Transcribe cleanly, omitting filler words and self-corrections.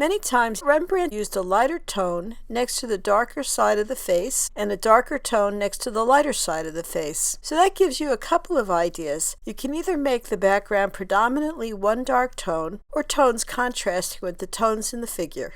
Many times Rembrandt used a lighter tone next to the darker side of the face and a darker tone next to the lighter side of the face. So that gives you a couple of ideas. You can either make the background predominantly one dark tone or tones contrasting with the tones in the figure.